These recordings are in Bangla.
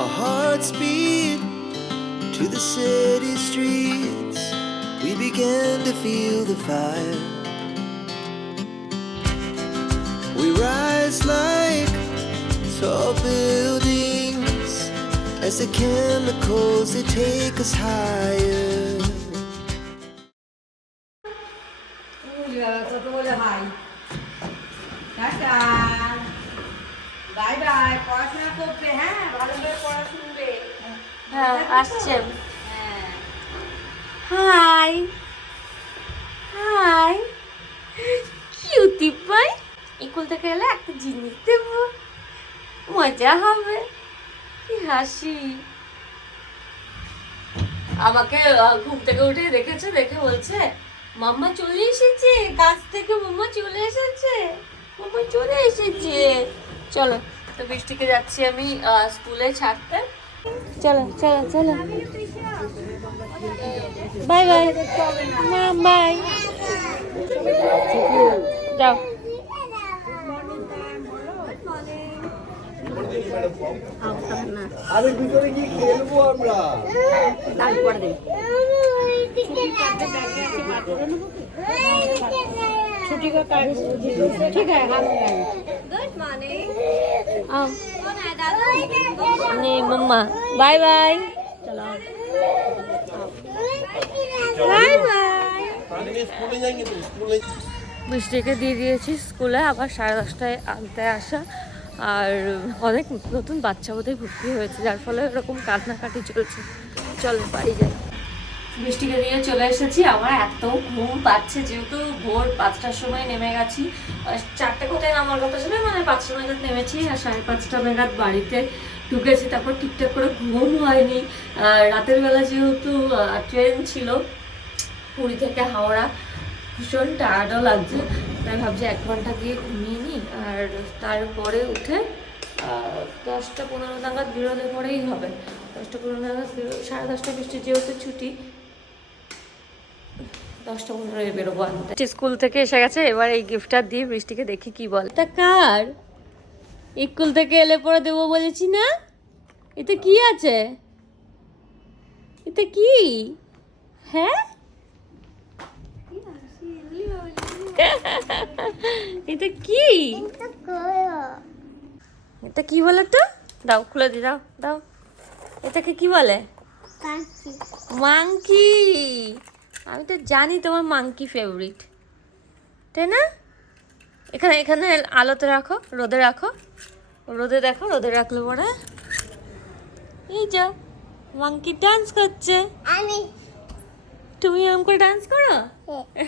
Our hearts beat to the city streets. We began to feel the fire. We rise like tall buildings as the chemicals they take us higher. Bye bye, পড়াশোনা করবে, হ্যাঁ ভালো করে পড়া শুনবে। হ্যাঁ আসছেন। High high, cutie pie. School থেকে এলে একটা জিনিস দেবো, মজা হবে। কি হাসি। আমাকে ঘুম থেকে উঠে দেখেছে, দেখে বলছে মাম্মা চলে এসেছে, কাজ থেকে মাম্মা চলে এসেছে, মাম্মা চলে এসেছে। চলো তো বৃষ্টিকে যাচ্ছি আমি স্কুলে ছাড়তে। চলো চলো চলো, বাই বাই মা, বাই। যাও। আমি ভিতরে গিয়ে খেলবো আমরা। তারপরে छुट्टी का कार्ड ठीक है हम गुड मॉर्निंग कौन है दादा नहीं मम्मा बाय बाय चलो बाय बाय স্কুলে যাই কিন্তু স্কুলে বৃষ্টিকে দিয়ে দিয়েছি স্কুলে, আবার 10:30টায় আনতে আসা। আর অনেক নতুন বাচ্চা বোধহয় ভর্তি হয়েছে, যার ফলে এরকম কান্নাকাটি চলছে। চলো বাড়ি যাই। বৃষ্টিকে দিয়ে চলে এসেছি। আমার এত ঘুম পাচ্ছে, যেহেতু ভোর 5টার সময় নেমে গেছি। 4টে কোথায় নামার কথা ছিল, মানে 5টা নাগাদ নেমেছি আর 5:30 নাগাদ বাড়িতে ঢুকেছি। তারপর ঠিকঠাক করে ঘুম হয়নি। রাতের বেলা যেহেতু ট্রেন ছিল পুরী থেকে হাওড়া, ভীষণ টায়ার্ডও লাগছে, তাই ভাবছি 1 ঘন্টা গিয়ে ঘুমিয়ে নিই। আর তারপরে উঠে 10টা-15 নাগাদ বেরোলে পরেই হবে। 10টা-15 নাগাদ 10:30 বৃষ্টি যেহেতু ছুটি, 10টা-15 বেরোবো আনতে। স্কুল থেকে এসে গেছে, এবার এই গিফটটা দিয়ে বৃষ্টিকে দেখি কি বলে। এটা কার? স্কুল থেকে এলে পরে দেবো বলেছি না? এতে কি আছে? এতে কি? হ্যাঁ এটা কি? এটা কি বলে তো? দাও খুলে দি, দাও দাও। এটাকে কি বলে? মাংকি। আমি তো জানি তোমার মাংকি ফেভারিট, তাই না? এখানে এখানে আলোতে রাখো, রোদে রাখো, রোদে দেখো, রোদে রাখলে পরে এই যাও মাংকি ডান্স করছে। তুমি এরকম করে ডান্স করো?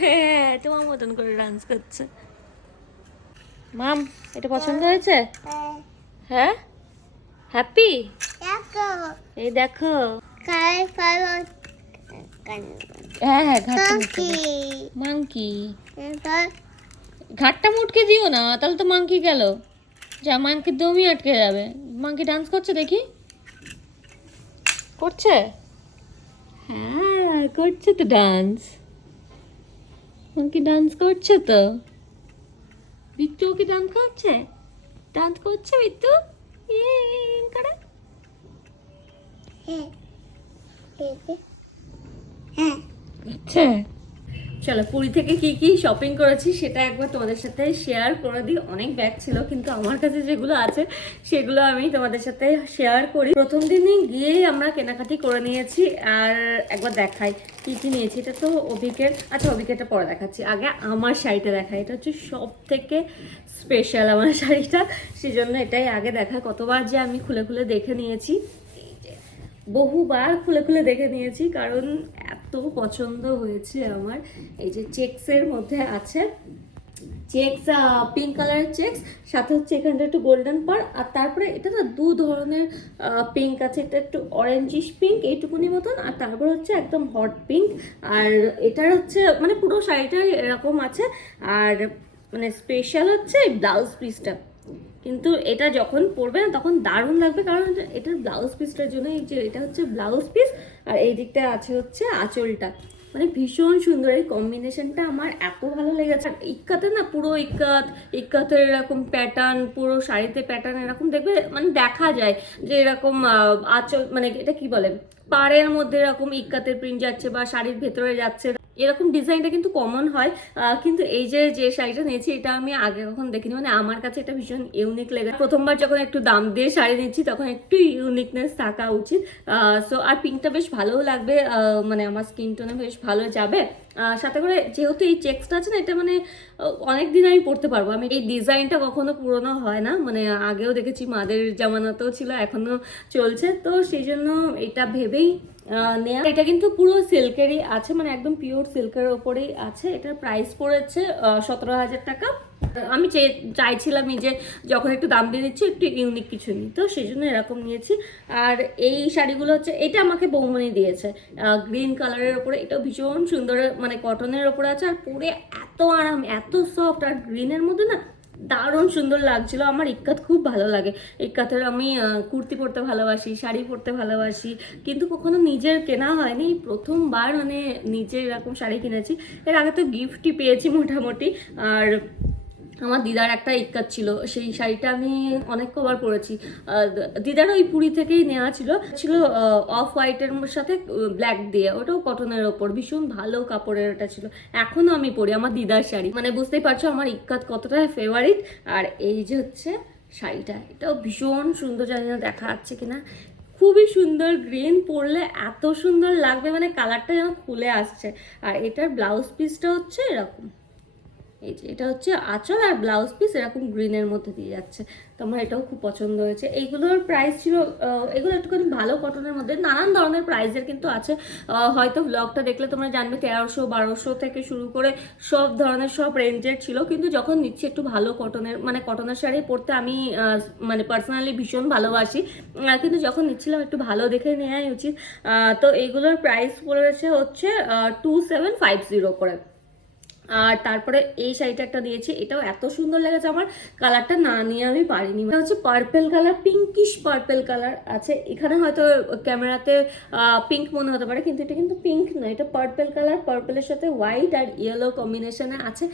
হ্যাঁ তোমার মতন করে ডান্স করছে। মাম এটা পছন্দ হয়েছে? হ্যাঁ হ্যাপি? এই দেখো। হ্যাঁ হ্যাঁ মাংকি। ঘাটটা মুটকে দিও না, তাহলে তো মাংকি গেল। যা মাংকি দমই আটকে যাবে। মাংকি ডান্স করছে দেখি, করছে? হ্যাঁ করছে তো ডান্স, মাংকি ডান্স করছে তো। বিট্টু কি ডান্স করছে? ডান্স করছে বিট্টু? ইয়ে করে। আচ্ছা চলো, পুরী থেকে কি কি শপিং করেছি সেটা একবার তোমাদের সাথে শেয়ার করে দিই। অনেক ব্যাগ ছিল, কিন্তু আমার কাছে যেগুলো আছে সেগুলো আমি তোমাদের সাথে শেয়ার করি। প্রথম দিনই গিয়েই আমরা কেনাকাটি করে নিয়েছি। আর একবার দেখাই কি কি নিয়েছি। এটা তো অভিকের, আচ্ছা অভিকেরটা পরে দেখাচ্ছি। আগে আমার শাড়িটা দেখাই, এটা হচ্ছে সব থেকে স্পেশাল আমার শাড়িটা, সেই জন্য এটাই আগে দেখা। কতবার যে আমি খুলে খুলে দেখে নিয়েছি, বহুবার খুলে খুলে দেখে নিয়েছি, কারণ এত পছন্দ হয়েছে আমার। এই যে চেক্সের মধ্যে আছে, চেক্স পিঙ্ক কালারের চেক্স, সাথে হচ্ছে এখানটা একটু গোল্ডেন পার। আর তারপরে এটা না 2 ধরনের পিঙ্ক আছে, এটা একটু অরেঞ্জিশ পিঙ্ক এইটুকুনি মতন, আর তারপর হচ্ছে একদম হট পিঙ্ক। আর এটার হচ্ছে মানে পুরো শাড়িটা এরকম আছে। আর মানে স্পেশাল হচ্ছে ব্লাউজ পিসটা, কিন্তু এটা যখন পরবে না তখন দারুণ লাগবে, কারণ এটার ব্লাউজ পিসটার জন্য। এই যে এটা হচ্ছে ব্লাউজ পিস, আর এই দিকটা আছে হচ্ছে আঁচলটা। মানে ভীষণ সুন্দর এই কম্বিনেশনটা, আমার এত ভালো লেগেছে। আর ইক্কাতে না পুরো ইক্কাতের এরকম প্যাটার্ন, পুরো শাড়িতে প্যাটার্ন এরকম দেখবে, মানে দেখা যায় যে এরকম আঁচল, মানে এটা কি বলে, পাড়ের মধ্যে এরকম ইক্কাতের প্রিন্ট যাচ্ছে বা শাড়ির ভেতরে যাচ্ছে, এরকম ডিজাইনটা কিন্তু কমন হয়। কিন্তু এই যে শাড়িটা নিয়েছি এটা আমি আগে কখন দেখিনি, মানে আমার কাছে এটা ভীষণ ইউনিক লেগে, প্রথমবার যখন একটু দাম দিয়ে শাড়ি নিচ্ছি তখন একটু ইউনিকনেস থাকা উচিত। সো আর পিঙ্কটা বেশ ভালোও লাগবে, মানে আমার স্কিন টোনে বেশ ভালো যাবে। সাথে করে যেহেতু এই চেক্সটা আছে না, এটা মানে অনেক দিন আমি পরতে পারবো। আমি এই ডিজাইনটা কখনো পুরোনো হয় না, মানে আগেও দেখেছি, মাদের জামানাতেও ছিল, এখনো চলছে, তো সেই জন্য এটা ভেবেই নেয়া। এটা কিন্তু পুরো সিল্কেরই আছে, মানে একদম পিওর সিল্কের ওপরেই আছে। এটার প্রাইস পড়েছে 17,000 টাকা। আমি চাইছিলামই যে যখন একটু দাম দিয়ে দিচ্ছি একটু ইউনিক কিছু নিই, তো সেই জন্য এরকম নিয়েছি। আর এই শাড়িগুলো হচ্ছে, এটা আমাকে বৌমনি দিয়েছে গ্রিন কালারের ওপরে, এটাও ভীষণ সুন্দর, মানে কটনের ওপরে আছে, আর পরে এত আরাম, এত সফট, আর গ্রিনের মধ্যে না দারুণ সুন্দর লাগছিল। আমার ইক্কাত খুব ভালো লাগে, ইক্কাতের আমি কুর্তি পরতে ভালোবাসি, শাড়ি পরতে ভালোবাসি, কিন্তু কখনো নিজের কেনা হয়নি, প্রথমবার মানে নিজে এরকম শাড়ি কিনেছি। এর আগে তো গিফটই পেয়েছি মোটামুটি। আর আমার দিদার একটা ইক্কাত ছিল, সেই শাড়িটা আমি অনেক কবার পরেছি। দিদার ওই পুরী থেকেই নেওয়া ছিল অফ হোয়াইটের সাথে ব্ল্যাক দিয়ে, ওটাও কটনের ওপর, ভীষণ ভালো কাপড়ের ওটা ছিল। এখনো আমি পরি আমার দিদার শাড়ি, মানে বুঝতেই পারছো আমার ইক্কাত কতটা ফেভারিট। আর এই যে হচ্ছে শাড়িটা, এটাও ভীষণ সুন্দর, জানি না দেখা যাচ্ছে কিনা, খুবই সুন্দর, গ্রিন পরলে এত সুন্দর লাগবে, মানে কালারটা যেন খুলে আসছে। আর এটার ব্লাউজ পিসটা হচ্ছে এরকম, এই যে এটা হচ্ছে আঁচল, আর ব্লাউজ পিস এরকম গ্রিনের মধ্যে দিয়ে যাচ্ছে, তো আমার এটাও খুব পছন্দ হয়েছে। এইগুলোর প্রাইস ছিল, এগুলো একটুখানি ভালো কটনের মধ্যে, নানান ধরনের প্রাইসের কিন্তু আছে, হয়তো ব্লগটা দেখলে তোমরা জানবে 1300 1200 থেকে শুরু করে সব ধরনের সব রেঞ্জের ছিল। কিন্তু যখন নিচ্ছি একটু ভালো কটনের, মানে কটনের শাড়ি পরতে আমি মানে পার্সোনালি ভীষণ ভালোবাসি, কিন্তু যখন নিচ্ছিলাম একটু ভালো দেখে নেওয়াই উচিত। তো এইগুলোর প্রাইস পড়েছে হচ্ছে 2750 করে। আর তারপরে এই শাড়িটা একটা দিয়েছি, এটাও এত সুন্দর লেগেছে আমার, কালারটা না নিয়ে আমি পারিনি। এটা হচ্ছে purple colour, pinkish purple colour আছে, এখানে হয়তো ক্যামেরাতে পিঙ্ক মনে হতে পারে, কিন্তু এটা কিন্তু পিঙ্ক নয়, এটা পার্পেল কালার, পার্পেলের সাথে হোয়াইট আর ইয়েলো কম্বিনেশনে আছে,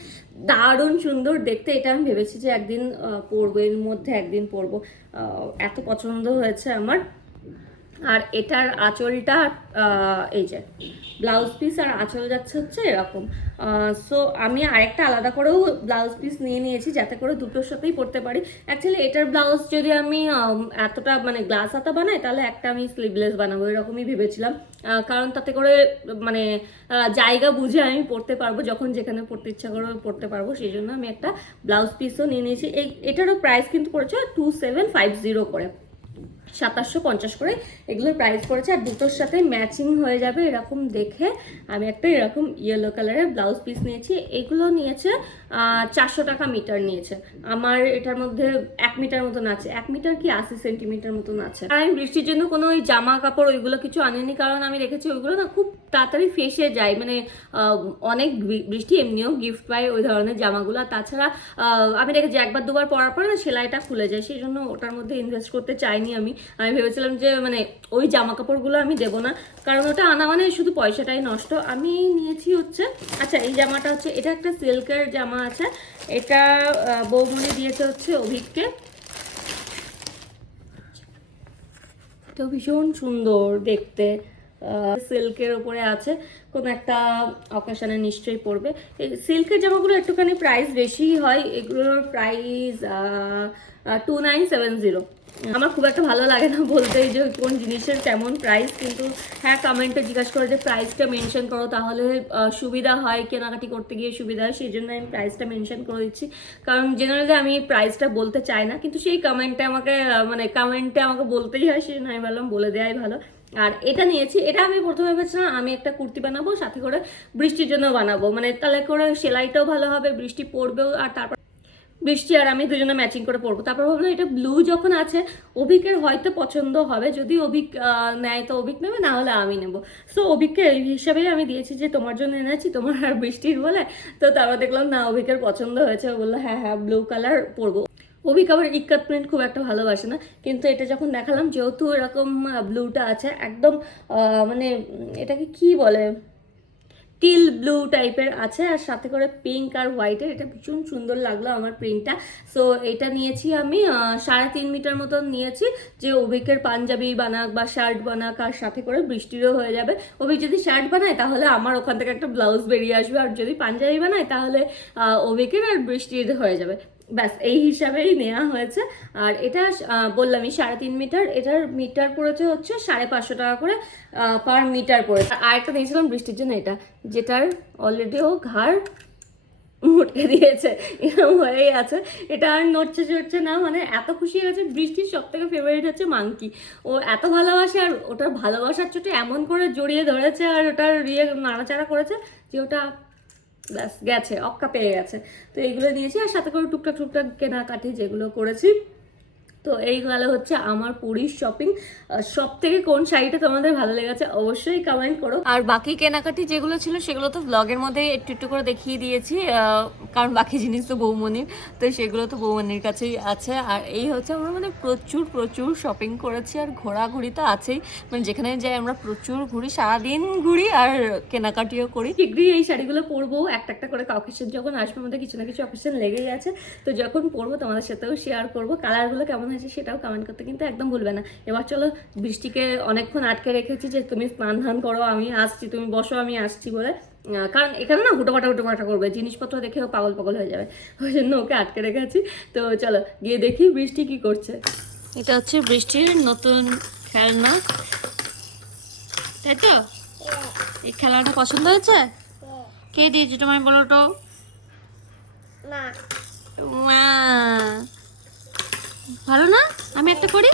দারুণ সুন্দর দেখতে। এটা আমি ভেবেছি যে একদিন পরবো, এর মধ্যে একদিন পরবো, এত পছন্দ হয়েছে আমার। আর এটার আঁচলটা, এই যে ব্লাউজ পিস আর আঁচল যাচ্ছে হচ্ছে এরকম। সো আমি আরেকটা আলাদা করেও ব্লাউজ পিস নিয়ে নিয়েছি, যাতে করে দুটোর সাথেই পরতে পারি। অ্যাকচুয়ালি এটার ব্লাউজ যদি আমি এতটা মানে গ্লাস হাতা বানাই, তাহলে একটা আমি স্লিভলেস বানাবো এরকমই ভেবেছিলাম, কারণ তাতে করে মানে জায়গা বুঝে আমি পরতে পারবো, যখন যেখানে পরতে ইচ্ছা করবে পরতে পারবো, সেই জন্য আমি একটা ব্লাউজ পিসও নিয়ে নিয়েছি। এটারও প্রাইস কিন্তু পড়েছে 2750 করে, 2750 করে এগুলোর প্রাইস পড়েছে। আর দুটোর সাথে ম্যাচিং হয়ে যাবে এরকম দেখে আমি একটা এরকম ইয়েলো কালারের ব্লাউজ পিস নিয়েছি। এগুলো নিয়েছে 400 টাকা মিটার নিয়েছে। আমার এটার মধ্যে 1 মিটার মতন আছে, 1 মিটার কি 80 সেন্টিমিটার মতন আছে। আর আমি বৃষ্টির জন্য কোনো ওই জামা কাপড় ওইগুলো কিছু আনিনি, কারণ আমি দেখেছি ওইগুলো না খুব তাড়াতাড়ি ফেসে যায়, মানে অনেক বৃষ্টি এমনিও গিফট পাই ওই ধরনের জামাগুলো। তাছাড়া আমি দেখেছি একবার দুবার পরার পরে না সেলাইটা খুলে যায়, সেই জন্য ওটার মধ্যে ইনভেস্ট করতে চাইনি। আমি ভেবেছিলাম যে মানে ওই জামা কাপড়গুলো আমি দেবো না, কারণ ওটা আনা মানে শুধু পয়সাটাই নষ্ট। আমি নিয়েছি হচ্ছে, আচ্ছা এই জামাটা হচ্ছে, এটা একটা সিল্কের জামা আছে, এটা বৌমনি দিয়েছে হচ্ছে অভিককে, তো ভীষণ সুন্দর দেখতে, সিল্কের উপরে আছে, কোনো একটা অকেশনে নিশ্চয়ই পড়বে। এই সিল্কের জামাগুলো একটুখানি প্রাইস বেশি হয়, এগুলোর প্রাইস 2970। আমার খুব একটা ভালো লাগে না বলতে যে কোন জিনিসের কেমন প্রাইস, কিন্তু হ্যাঁ কমেন্টে জিজ্ঞাসা করে যে প্রাইসটা মেনশন করো, তাহলে সুবিধা হয়, কেনাকাটি করতে গিয়ে সুবিধা হয়, সেই জন্য আমি প্রাইসটা মেনশন করে দিচ্ছি। কারণ জেনারেলি আমি প্রাইসটা বলতে চাই না, কিন্তু সেই কমেন্টে আমাকে বলতেই হয়, সেই জন্য আমি ভাবলাম বলে দেওয়াই ভালো। আর এটা নিয়েছি, এটা আমি প্রথমে ভেবেছিলাম আমি একটা কুর্তি বানাবো, সাথে করে বৃষ্টির জন্য বানাবো, মানে তাহলে করে সেলাইটাও ভালো হবে, বৃষ্টি পড়বেও, আর তারপর বৃষ্টি আর আমি দুজনে ম্যাচিং করে পরবো। তারপর ভাবলাম এটা ব্লু যখন আছে অভিকের হয়তো পছন্দ হবে, যদি অভিক নেয় তো অভিক নেবে, না হলে আমি নেবো। সো অভিককে এই হিসাবেই আমি দিয়েছি যে তোমার জন্য এনেছি, তোমার আর বৃষ্টির বলে। তো তারপর দেখলাম না অভিকের পছন্দ হয়েছে, বললো হ্যাঁ হ্যাঁ ব্লু কালার পরবো। অভিক আবার ইক্কাত প্রিন্ট খুব একটা ভালোবাসে না, কিন্তু এটা যখন দেখালাম যেহেতু এরকম ব্লুটা আছে একদম, মানে এটাকে কি বলে, টিল ব্লু টাইপের আছে, আর সাথে করে পিঙ্ক আর হোয়াইটের। এটা ভীষণ সুন্দর লাগলো আমার প্রিন্টটা। সো এটা নিয়েছি আমি 3.5 মিটার মতন নিয়েছি, যে অভিকের পাঞ্জাবি বানাক বা শার্ট বানাক, আর সাথে করে বৃষ্টিরও হয়ে যাবে। অভিক যদি শার্ট বানায় তাহলে আমার ওখান থেকে একটা ব্লাউজ বেরিয়ে আসবে, আর যদি পাঞ্জাবি বানায় তাহলে অভিকের আর বৃষ্টির হয়ে যাবে। ব্যাস এই হিসাবেই নেওয়া হয়েছে। আর এটা বললামই 3.5 মিটার, এটার মিটার পড়েছে হচ্ছে 550 টাকা করে পার মিটার পড়েছে। আর একটা নিয়েছিলাম বৃষ্টির জন্য, এটা যেটার অলরেডি ও ঘাড় মুটকে দিয়েছে, এরকম হয়েই আছে। এটা আর নড়ছে চড়ছে না, মানে এত খুশি হয়েছে। বৃষ্টির সব থেকে ফেভারিট হচ্ছে মাংকি, ও এত ভালোবাসে, আর ওটার ভালোবাসার চোটে এমন করে জড়িয়ে ধরেছে আর ওটার নাড়াচাড়া করেছে যে ওটা ব্যাস গেছে, অক্কা পেয়ে গেছে। তো এইগুলো দিয়েছি, আর সাথে করে টুকটাক টুকটাক কেনাকাটি যেগুলো করেছি। তো এইগুলো হচ্ছে আমার পুরীর শপিং। সব থেকে কোন শাড়িটা তোমাদের ভালো লেগেছে অবশ্যই কমেন্ট করো। আর বাকি কেনাকাটি যেগুলো ছিল সেগুলো তো ব্লগের মধ্যে একটু একটু করে দেখিয়ে দিয়েছি, কারণ বাকি জিনিস তো বৌমনির, তো সেগুলো তো বৌমনির কাছেই আছে। আর এই হচ্ছে আমরা মানে প্রচুর প্রচুর শপিং করেছি, আর ঘোরাঘুরি তো আছেই, মানে যেখানে যাই আমরা প্রচুর ঘুরি, সারাদিন ঘুরি আর কেনাকাটিও করি। শীঘ্রই এই শাড়িগুলো পরবো, একটা একটা করে অকেশন যখন আসবে, আমাদের কিছু না কিছু অকেশন লেগেই আছে। তো যখন পরবো তোমাদের সাথেও শেয়ার করবো। কালারগুলো কেমন হয়েছে সেটাও কমেন্ট করতে কিন্তু একদম ভুলবে না। এবার চলো, বৃষ্টিকে অনেকক্ষণ আটকে রেখেছি যে তুমি স্নান ধান করো, আমি আসছি, তুমি বসো, আমি আসছি বলে, কারণ এখানে না হুটোপাটা করবে, জিনিসপত্র দেখেও পাগল পাগল হয়ে যাবে, ওই জন্য ওকে আটকে রেখেছি। তো চলো গিয়ে দেখি বৃষ্টি কি করছে। এটা হচ্ছে বৃষ্টির নতুন খেলনা, তাই তো? এই খেলনাটা পছন্দ হয়েছে? কে দিয়েছে তোমায় বলো তো? মা। ভালো না? আমি একটা করি,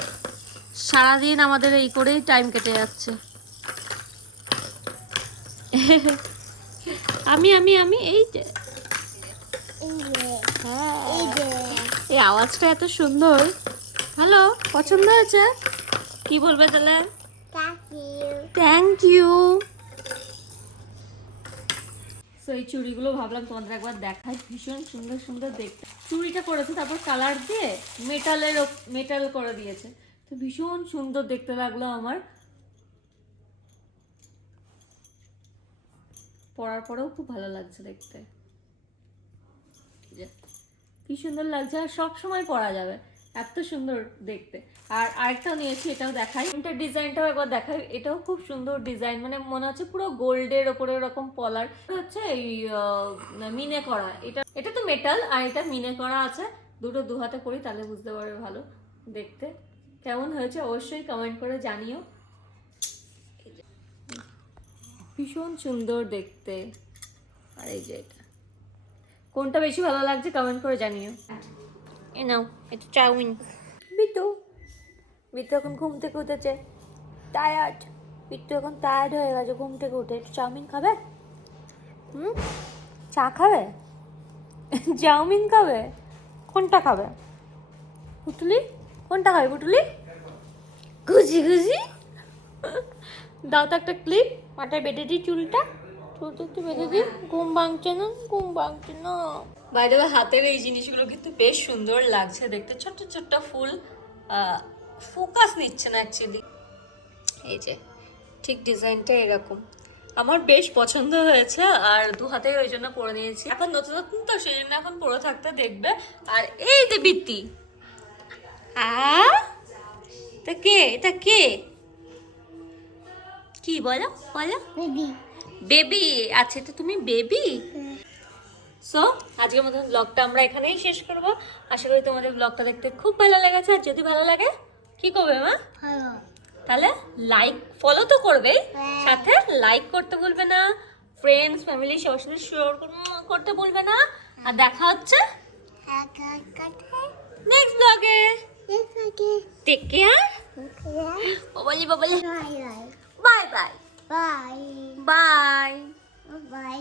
সারাদিন আমাদের এই করেই টাইম কেটে যাচ্ছে। আমি আমি আমি এই যে এই আওয়াজটা এত সুন্দর। হ্যালো, পছন্দ হয়েছে? কি বলবে তাহলে? Thank you. তো এই চুড়িগুলো ভাবলাম তোমাদের একবার দেখাই, ভীষণ সুন্দর সুন্দর দেখতে। চুড়িটা করেছে, তারপর কালার দিয়ে মেটাল করে দিয়েছে, তো ভীষণ সুন্দর দেখতে লাগলো আমার। পরার পরেও খুব ভালো লাগছে দেখতে, কি সুন্দর লাগছে, আর সব সময় পরা যাবে, এত সুন্দর দেখতে। আর আরেকটাও নিয়েছি, এটাও দেখাই, এটা ডিজাইনটাও একবার দেখাই। এটাও খুব সুন্দর ডিজাইন, মানে মনে হচ্ছে পুরো গোল্ডের ওপরে এরকম পলার হচ্ছে, এই মিনে করা। এটা তো মেটাল, আর এটা মিনে করা আছে। দুটো দু হাতে পরি, তাহলে বুঝতে পারবে ভালো দেখতে। কেমন হয়েছে অবশ্যই কমেন্ট করে জানিও। ভীষণ সুন্দর দেখতে। আর এই যে এটা, কোনটা বেশি ভালো লাগছে কমেন্ট করে জানিও। এ নাও, এটা চাউমিন। বিট্টু এখন ঘুম থেকে উঠেছে, টায়ার্ড। বিট্টু এখন টায়ার্ড হয়ে গেছে ঘুম থেকে উঠে। একটু চাউমিন খাবে? চা খাবে? চাউমিন খাবে? কোনটা খাবে পুটুলি? কোনটা খাবে পুটুলি? খুশি খুশি দাও তো একটা ক্লিপ, মাথায় বেঁধে দিই চুলটা, চুলটা একটু বেঁধে দিই। ঘুম ভাঙছে না। বাইরে হাতের এই জিনিসগুলো কিন্তু বেশ সুন্দর লাগছে দেখতে, ছোট্ট ছোট্ট ফুল। ফোকাস নিচ্ছে না অ্যাকচুয়ালি, এই যে ঠিক ডিজাইনটা এরকম, আমার বেশ পছন্দ হয়েছে। আর দু হাতে ওই জন্য পরে নিয়েছি, এখন নতুন নতুন তো সেই জন্য এখন পরে থাকতে দেখবে। আর এই যে বৃত্তি, এটা কে কি বলো বেবি? আচ্ছা, তো তুমি বেবি। সো আজকের মতন ব্লগটা আমরা এখানেই শেষ করব। আশা করি তোমাদের ব্লগটা দেখতে খুব ভালো লেগেছে। আর যদি ভালো লাগে কি করবে মা? তাহলে লাইক, ফলো তো করবে, সাথে লাইক করতে ভুলবে না, ফ্রেন্ডস ফ্যামিলি সবার সাথে শেয়ার করতে ভুলবে না। আর দেখা হচ্ছে নেক্সট ব্লগে। টেক কেয়ার, বাবালি বাই বাই বাই বাই।